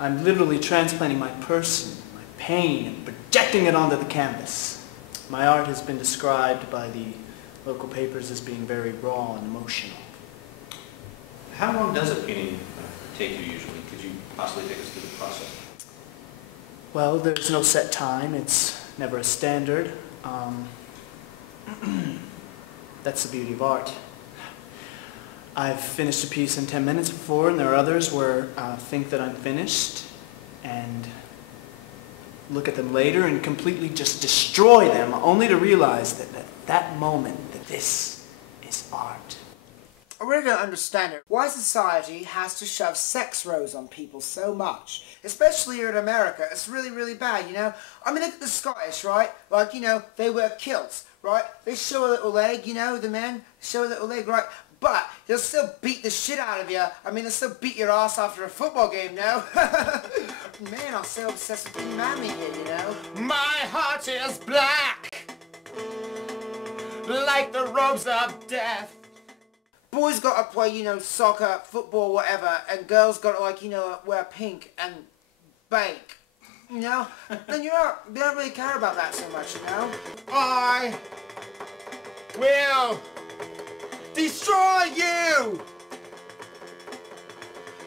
I'm literally transplanting my person, my pain, and projecting it onto the canvas. My art has been described by the local papers as being very raw and emotional. How long does a painting take you usually? Could you possibly take us through the process? Well, there's no set time. It's never a standard. That's the beauty of art. I've finished a piece in 10 minutes before, and there are others where I think that I'm finished and look at them later and completely just destroy them, only to realize that at that moment that this is art. I really don't understand it. Why society has to shove sex roles on people so much. Especially here in America. It's really, really bad, you know? I mean, look at the Scottish, right? Like, you know, they wear kilts, right? They show a little leg, you know, the men show a little leg, right? But they'll still beat the shit out of you. I mean, they'll still beat your ass after a football game now. Man, I'm so obsessed with being mammy here, you know? My heart is black, like the robes of death. Boys got to play, you know, soccer, football, whatever, and girls got to, like, you know, wear pink and bake, you know? And you know, they don't really care about that so much, you know? I will destroy you,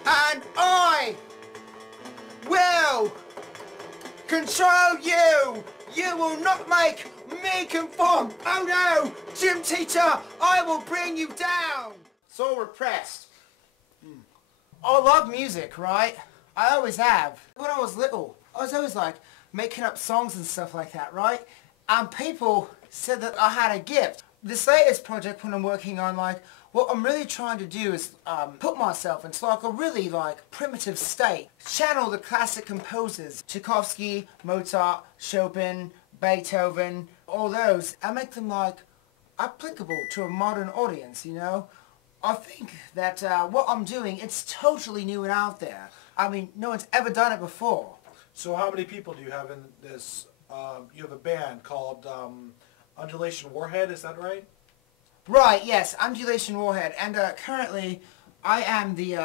and I will control you. You will not make me conform. Oh no, gym teacher, I will bring you down. It's all repressed. I love music, right? I always have. When I was little, I was always like making up songs and stuff like that, right? And people said that I had a gift. This latest project when I'm working on, like, what I'm really trying to do is put myself into like a really like primitive state. Channel the classic composers, Tchaikovsky, Mozart, Chopin, Beethoven, all those, and make them like applicable to a modern audience, you know? I think that what I'm doing, it's totally new and out there. I mean, no one's ever done it before. So how many people do you have in this? You have a band called Undulation Warhead, is that right? Right, yes, Undulation Warhead, and currently I am the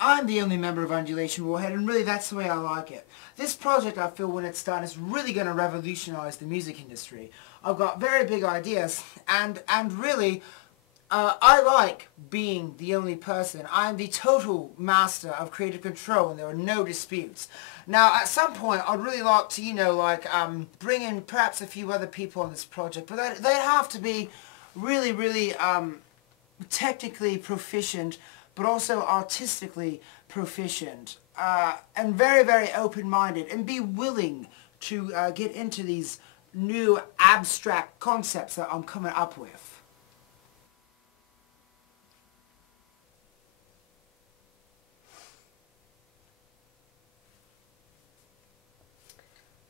only member of Undulation Warhead, and really that's the way I like it. This project, I feel, when it's done, is really going to revolutionize the music industry. I've got very big ideas, and really, I like being the only person. I'm the total master of creative control, and there are no disputes. Now, at some point, I'd really like to, you know, like, bring in perhaps a few other people on this project, but they'd have to be really, really technically proficient, but also artistically proficient, and very, very open-minded, and be willing to get into these new abstract concepts that I'm coming up with.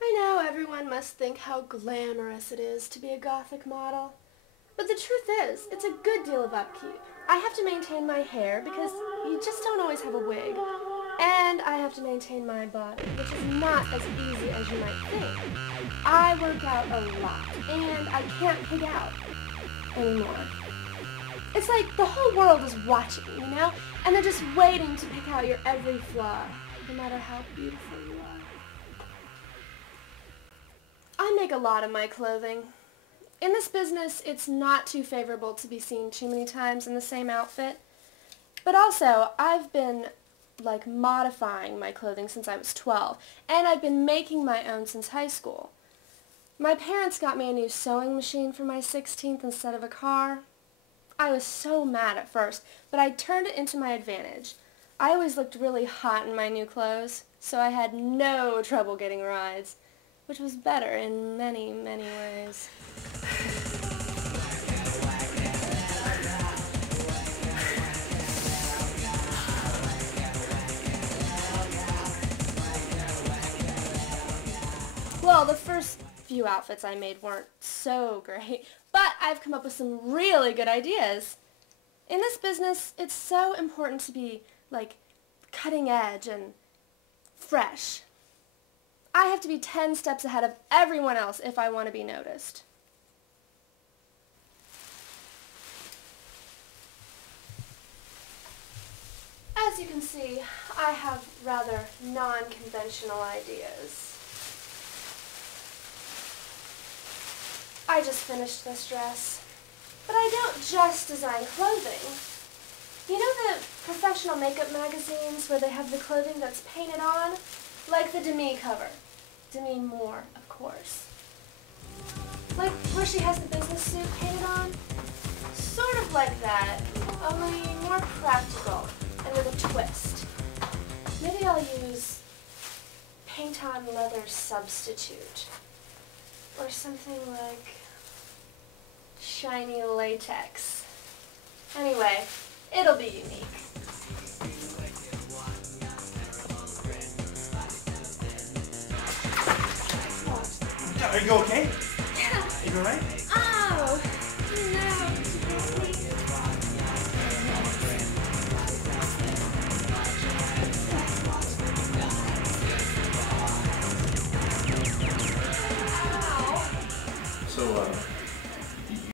I know everyone must think how glamorous it is to be a Gothic model. But the truth is, it's a good deal of upkeep. I have to maintain my hair because you just don't always have a wig. And I have to maintain my body, which is not as easy as you might think. I work out a lot, and I can't pig out anymore. It's like the whole world is watching, you know? And they're just waiting to pick out your every flaw, no matter how beautiful you are. I make a lot of my clothing. In this business, it's not too favorable to be seen too many times in the same outfit. But also, I've been, like, modifying my clothing since I was 12, and I've been making my own since high school. My parents got me a new sewing machine for my 16th instead of a car. I was so mad at first, but I turned it into my advantage. I always looked really hot in my new clothes, so I had no trouble getting rides, which was better in many, many ways. Well, the first few outfits I made weren't so great, but I've come up with some really good ideas. In this business, it's so important to be, like, cutting edge and fresh. I have to be 10 steps ahead of everyone else if I want to be noticed. As you can see, I have rather non-conventional ideas. I just finished this dress. But I don't just design clothing. You know the professional makeup magazines where they have the clothing that's painted on? Like the Demi cover. Demi Moore, of course. Like where she has the business suit painted on? Sort of like that, only more practical and with a twist. Maybe I'll use paint-on leather substitute. Or something like shiny latex. Anyway, it'll be unique. Are you okay? Are you alright?